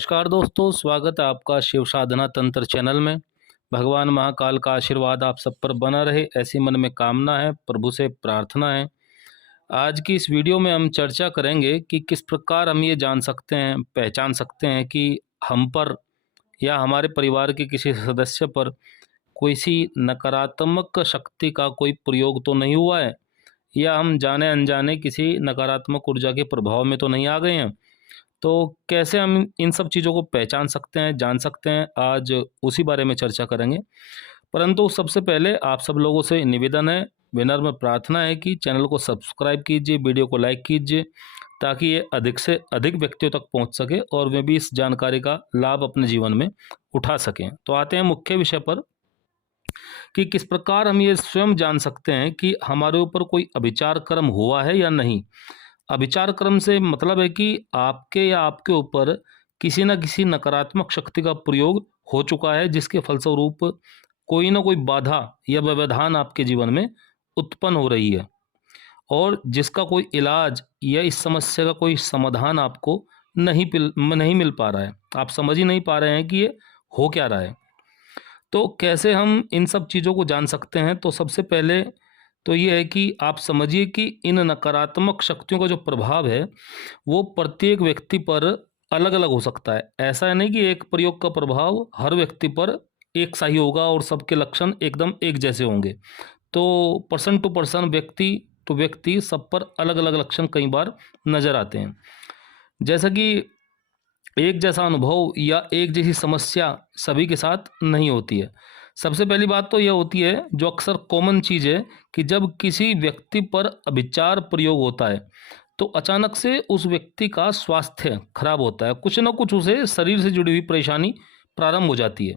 नमस्कार दोस्तों, स्वागत है आपका शिव साधना तंत्र चैनल में। भगवान महाकाल का आशीर्वाद आप सब पर बना रहे, ऐसी मन में कामना है, प्रभु से प्रार्थना है। आज की इस वीडियो में हम चर्चा करेंगे कि किस प्रकार हम ये जान सकते हैं, पहचान सकते हैं कि हम पर या हमारे परिवार के किसी सदस्य पर कोई सी नकारात्मक शक्ति का कोई प्रयोग तो नहीं हुआ है, या हम जाने अनजाने किसी नकारात्मक ऊर्जा के प्रभाव में तो नहीं आ गए हैं। तो कैसे हम इन सब चीज़ों को पहचान सकते हैं, जान सकते हैं, आज उसी बारे में चर्चा करेंगे। परंतु सबसे पहले आप सब लोगों से निवेदन है, विनम्र प्रार्थना है कि चैनल को सब्सक्राइब कीजिए, वीडियो को लाइक कीजिए, ताकि ये अधिक से अधिक व्यक्तियों तक पहुंच सके और वे भी इस जानकारी का लाभ अपने जीवन में उठा सकें। तो आते हैं मुख्य विषय पर कि किस प्रकार हम ये स्वयं जान सकते हैं कि हमारे ऊपर कोई अभिचार कर्म हुआ है या नहीं। अभिचार कर्म से मतलब है कि आपके या आपके ऊपर किसी न किसी नकारात्मक शक्ति का प्रयोग हो चुका है, जिसके फलस्वरूप कोई ना कोई बाधा या व्यवधान आपके जीवन में उत्पन्न हो रही है और जिसका कोई इलाज या इस समस्या का कोई समाधान आपको नहीं मिल पा रहा है। आप समझ ही नहीं पा रहे हैं कि ये हो क्या रहा है। तो कैसे हम इन सब चीज़ों को जान सकते हैं? तो सबसे पहले तो ये है कि आप समझिए कि इन नकारात्मक शक्तियों का जो प्रभाव है वो प्रत्येक व्यक्ति पर अलग अलग हो सकता है। ऐसा है नहीं कि एक प्रयोग का प्रभाव हर व्यक्ति पर एक सा ही होगा और सबके लक्षण एकदम एक जैसे होंगे। तो पर्सन टू पर्सन, व्यक्ति टू व्यक्ति, सब पर अलग अलग लक्षण कई बार नज़र आते हैं। जैसा कि एक जैसा अनुभव या एक जैसी समस्या सभी के साथ नहीं होती है। सबसे पहली बात तो यह होती है, जो अक्सर कॉमन चीज़ है, कि जब किसी व्यक्ति पर अभिचार प्रयोग होता है तो अचानक से उस व्यक्ति का स्वास्थ्य खराब होता है। कुछ न कुछ उसे शरीर से जुड़ी हुई परेशानी प्रारंभ हो जाती है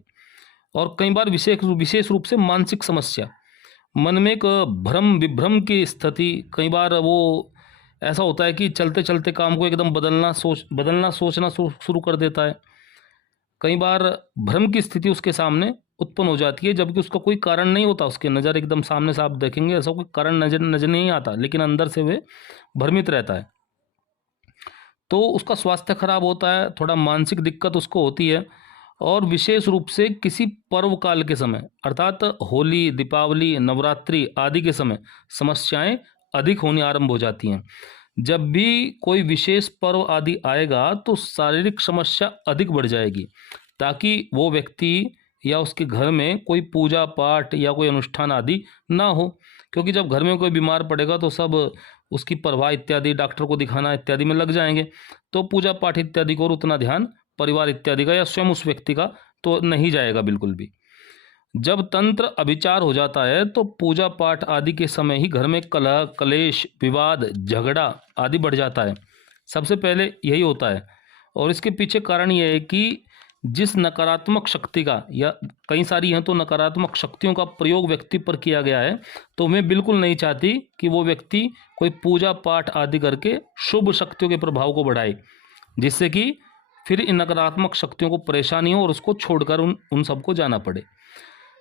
और कई बार विशेष रूप से मानसिक समस्या, मन में एक भ्रम विभ्रम की स्थिति। कई बार वो ऐसा होता है कि चलते चलते काम को एकदम बदलना सोचना शुरू कर देता है। कई बार भ्रम की स्थिति उसके सामने उत्पन्न हो जाती है, जबकि उसका कोई कारण नहीं होता। उसके नज़र एकदम सामने से आप देखेंगे, ऐसा कोई कारण नजर नहीं आता, लेकिन अंदर से वे भ्रमित रहता है। तो उसका स्वास्थ्य खराब होता है, थोड़ा मानसिक दिक्कत उसको होती है। और विशेष रूप से किसी पर्व काल के समय, अर्थात होली, दीपावली, नवरात्रि आदि के समय समस्याएं अधिक होनी आरंभ हो जाती हैं। जब भी कोई विशेष पर्व आदि आएगा तो शारीरिक समस्या अधिक बढ़ जाएगी, ताकि वो व्यक्ति या उसके घर में कोई पूजा पाठ या कोई अनुष्ठान आदि ना हो। क्योंकि जब घर में कोई बीमार पड़ेगा तो सब उसकी परवाह इत्यादि, डॉक्टर को दिखाना इत्यादि में लग जाएंगे। तो पूजा पाठ इत्यादि को और उतना ध्यान परिवार इत्यादि का या स्वयं उस व्यक्ति का तो नहीं जाएगा बिल्कुल भी। जब तंत्र अभिचार हो जाता है तो पूजा पाठ आदि के समय ही घर में कलह, कलेश, विवाद, झगड़ा आदि बढ़ जाता है। सबसे पहले यही होता है। और इसके पीछे कारण यह है कि जिस नकारात्मक शक्ति का, या कई सारी हैं तो नकारात्मक शक्तियों का प्रयोग व्यक्ति पर किया गया है, तो मैं बिल्कुल नहीं चाहती कि वो व्यक्ति कोई पूजा पाठ आदि करके शुभ शक्तियों के प्रभाव को बढ़ाए, जिससे कि फिर इन नकारात्मक शक्तियों को परेशानी हो और उसको छोड़कर उन सबको जाना पड़े।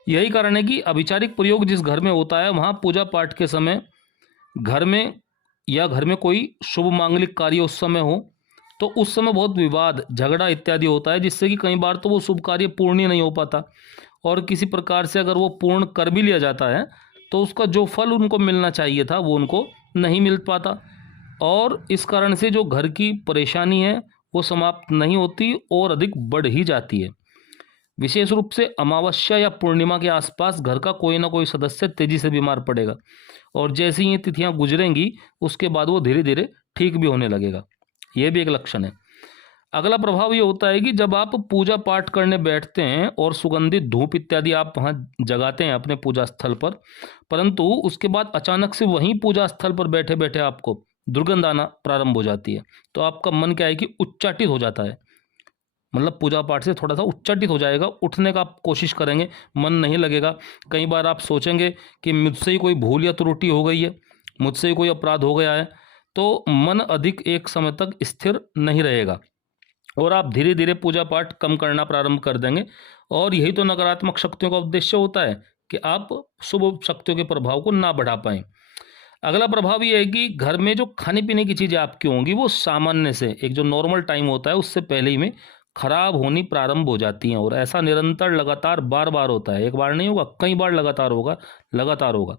यही कारण है कि अभिचारिक प्रयोग जिस घर में होता है, वहाँ पूजा पाठ के समय घर में या घर में कोई शुभ मांगलिक कार्य उस समय हो तो उस समय बहुत विवाद, झगड़ा इत्यादि होता है, जिससे कि कई बार तो वो शुभ कार्य पूर्ण ही नहीं हो पाता। और किसी प्रकार से अगर वो पूर्ण कर भी लिया जाता है तो उसका जो फल उनको मिलना चाहिए था वो उनको नहीं मिल पाता, और इस कारण से जो घर की परेशानी है वो समाप्त नहीं होती और अधिक बढ़ ही जाती है। विशेष रूप से अमावस्या या पूर्णिमा के आसपास घर का कोई ना कोई सदस्य तेजी से बीमार पड़ेगा, और जैसी ये तिथियां गुजरेंगी उसके बाद वो धीरे धीरे ठीक भी होने लगेगा। ये भी एक लक्षण है। अगला प्रभाव ये होता है कि जब आप पूजा पाठ करने बैठते हैं और सुगंधित धूप इत्यादि आप वहाँ जगाते हैं अपने पूजा स्थल पर, परंतु उसके बाद अचानक से वहीं पूजा स्थल पर बैठे बैठे आपको दुर्गंध आना प्रारंभ हो जाती है, तो आपका मन क्या है कि उच्चाटित हो जाता है। मतलब पूजा पाठ से थोड़ा सा उच्चाटित हो जाएगा, उठने का आप कोशिश करेंगे, मन नहीं लगेगा। कई बार आप सोचेंगे कि मुझसे ही कोई भूल या त्रुटि हो गई है, मुझसे ही कोई अपराध हो गया है। तो मन अधिक एक समय तक स्थिर नहीं रहेगा और आप धीरे धीरे पूजा पाठ कम करना प्रारंभ कर देंगे। और यही तो नकारात्मक शक्तियों का उद्देश्य होता है कि आप शुभ शक्तियों के प्रभाव को ना बढ़ा पाएं। अगला प्रभाव ये है कि घर में जो खाने पीने की चीज़ें आपकी होंगी वो सामान्य से, एक जो नॉर्मल टाइम होता है उससे पहले ही में खराब होनी प्रारंभ हो जाती हैं। और ऐसा निरंतर लगातार बार बार होता है, एक बार नहीं होगा, कई बार लगातार होगा।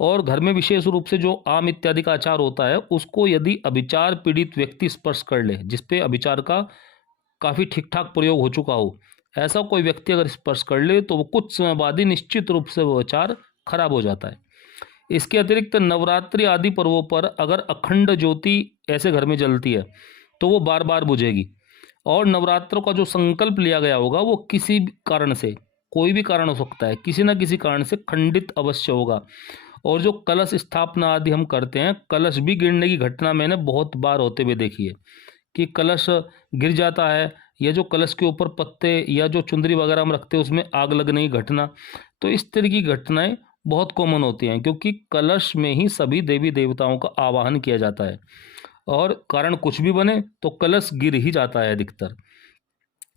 और घर में विशेष रूप से जो आम इत्यादि का अचार होता है, उसको यदि अभिचार पीड़ित व्यक्ति स्पर्श कर ले, जिसपे अभिचार का काफ़ी ठीक ठाक प्रयोग हो चुका हो, ऐसा कोई व्यक्ति अगर स्पर्श कर ले तो वो कुछ समय बाद ही निश्चित रूप से वो अचार खराब हो जाता है। इसके अतिरिक्त नवरात्रि आदि पर्वों पर अगर अखंड ज्योति ऐसे घर में जलती है तो वो बार बार बुझेगी। और नवरात्रों का जो संकल्प लिया गया होगा वो किसी भी कारण से, कोई भी कारण हो सकता है, किसी न किसी कारण से खंडित अवश्य होगा। और जो कलश स्थापना आदि हम करते हैं, कलश भी गिरने की घटना मैंने बहुत बार होते हुए देखी है कि कलश गिर जाता है, या जो कलश के ऊपर पत्ते या जो चुंदरी वगैरह हम रखते हैं उसमें आग लगने की घटना। तो इस तरह की घटनाएं बहुत कॉमन होती हैं, क्योंकि कलश में ही सभी देवी देवताओं का आवाहन किया जाता है, और कारण कुछ भी बने तो कलश गिर ही जाता है अधिकतर।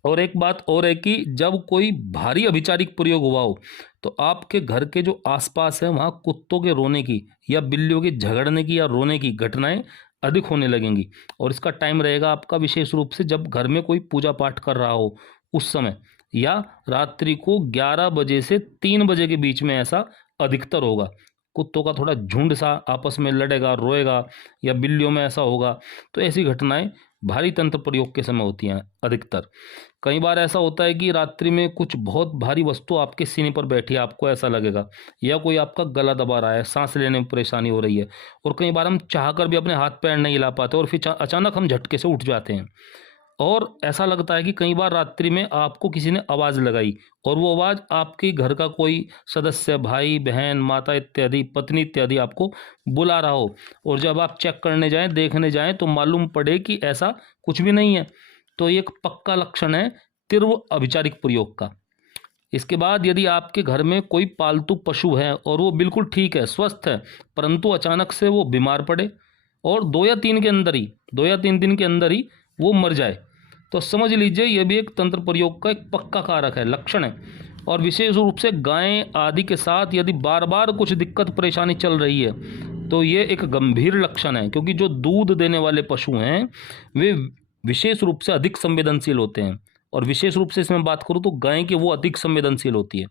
और एक बात और है कि जब कोई भारी अभिचारिक प्रयोग हुआ हो तो आपके घर के जो आसपास है वहाँ कुत्तों के रोने की या बिल्लियों के झगड़ने की या रोने की घटनाएं अधिक होने लगेंगी। और इसका टाइम रहेगा आपका विशेष रूप से जब घर में कोई पूजा पाठ कर रहा हो उस समय, या रात्रि को 11 बजे से 3 बजे के बीच में ऐसा अधिकतर होगा। कुत्तों का थोड़ा झुंड सा आपस में लड़ेगा, रोएगा, या बिल्लियों में ऐसा होगा। तो ऐसी घटनाएं भारी तंत्र प्रयोग के समय होती हैं अधिकतर। कई बार ऐसा होता है कि रात्रि में कुछ बहुत भारी वस्तु आपके सीने पर बैठी है, आपको ऐसा लगेगा, या कोई आपका गला दबा रहा है, सांस लेने में परेशानी हो रही है। और कई बार हम चाहकर भी अपने हाथ पैर नहीं हिला पाते और फिर अचानक हम झटके से उठ जाते हैं। और ऐसा लगता है कि कई बार रात्रि में आपको किसी ने आवाज़ लगाई और वो आवाज़ आपके घर का कोई सदस्य, भाई बहन, माता इत्यादि, पत्नी इत्यादि आपको बुला रहा हो, और जब आप चेक करने जाएं, देखने जाएं, तो मालूम पड़े कि ऐसा कुछ भी नहीं है। तो ये एक पक्का लक्षण है तीव्र अभिचारिक प्रयोग का। इसके बाद यदि आपके घर में कोई पालतू पशु है और वो बिल्कुल ठीक है, स्वस्थ है, परंतु अचानक से वो बीमार पड़े और 2 या 3 दिन के अंदर ही वो मर जाए, तो समझ लीजिए यह भी एक तंत्र प्रयोग का एक पक्का कारक है, लक्षण है। और विशेष रूप से गायें आदि के साथ यदि बार बार कुछ दिक्कत परेशानी चल रही है तो ये एक गंभीर लक्षण है, क्योंकि जो दूध देने वाले पशु हैं वे विशेष रूप से अधिक संवेदनशील होते हैं। और विशेष रूप से इसमें बात करूँ तो गाय की वो अधिक संवेदनशील होती है।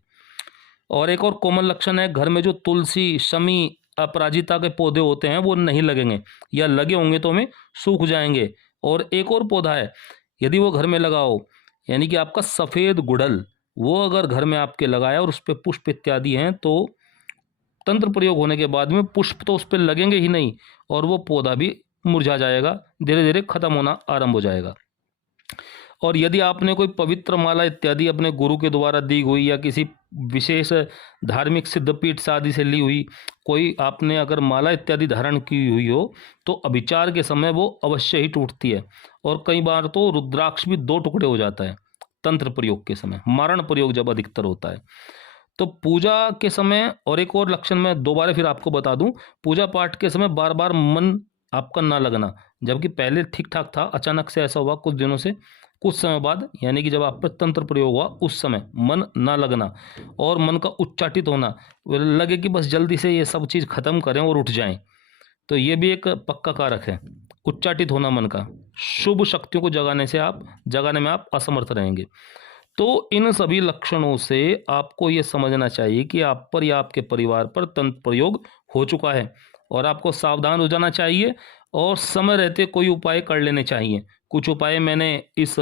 और एक और कॉमन लक्षण है, घर में जो तुलसी, शमी, अपराजिता के पौधे होते हैं वो नहीं लगेंगे, या लगे होंगे तो हमें सूख जाएंगे। और एक और पौधा है, यदि वो घर में लगा हो, यानी कि आपका सफ़ेद गुड़हल, वो अगर घर में आपके लगाया और उस पर पुष्प इत्यादि हैं, तो तंत्र प्रयोग होने के बाद में पुष्प तो उस पर लगेंगे ही नहीं, और वो पौधा भी मुरझा जाएगा, धीरे धीरे खत्म होना आरंभ हो जाएगा। और यदि आपने कोई पवित्र माला इत्यादि अपने गुरु के द्वारा दी हुई, या किसी विशेष धार्मिक सिद्धपीठ आदि से ली हुई कोई आपने अगर माला इत्यादि धारण की हुई हो, तो अभिचार के समय वो अवश्य ही टूटती है। और कई बार तो रुद्राक्ष भी 2 टुकड़े हो जाता है तंत्र प्रयोग के समय, मारण प्रयोग जब अधिकतर होता है। तो पूजा के समय, और एक और लक्षण मैं दोबारा फिर आपको बता दूं, पूजा पाठ के समय बार बार मन आपका ना लगना, जबकि पहले ठीक ठाक था, अचानक से ऐसा हुआ कुछ दिनों से, कुछ समय बाद, यानी कि जब आप पर तंत्र प्रयोग हुआ उस समय मन ना लगना, और मन का उच्चाटित होना, लगे कि बस जल्दी से ये सब चीज़ खत्म करें और उठ जाएं, तो ये भी एक पक्का कारक है, उच्चाटित होना मन का। शुभ शक्तियों को जगाने में आप असमर्थ रहेंगे। तो इन सभी लक्षणों से आपको ये समझना चाहिए कि आप पर या आपके परिवार पर तंत्र प्रयोग हो चुका है, और आपको सावधान हो जाना चाहिए और समय रहते कोई उपाय कर लेने चाहिए। कुछ उपाय मैंने इस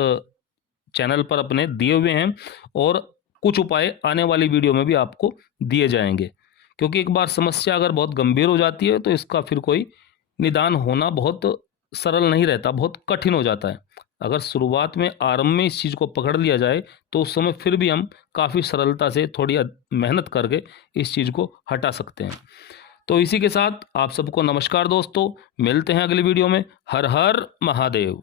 चैनल पर अपने दिए हुए हैं, और कुछ उपाय आने वाली वीडियो में भी आपको दिए जाएंगे, क्योंकि एक बार समस्या अगर बहुत गंभीर हो जाती है तो इसका फिर कोई निदान होना बहुत सरल नहीं रहता, बहुत कठिन हो जाता है। अगर शुरुआत में, आरंभ में इस चीज़ को पकड़ लिया जाए तो उस समय फिर भी हम काफ़ी सरलता से थोड़ी मेहनत करके इस चीज़ को हटा सकते हैं। तो इसी के साथ आप सबको नमस्कार दोस्तों, मिलते हैं अगली वीडियो में। हर हर महादेव।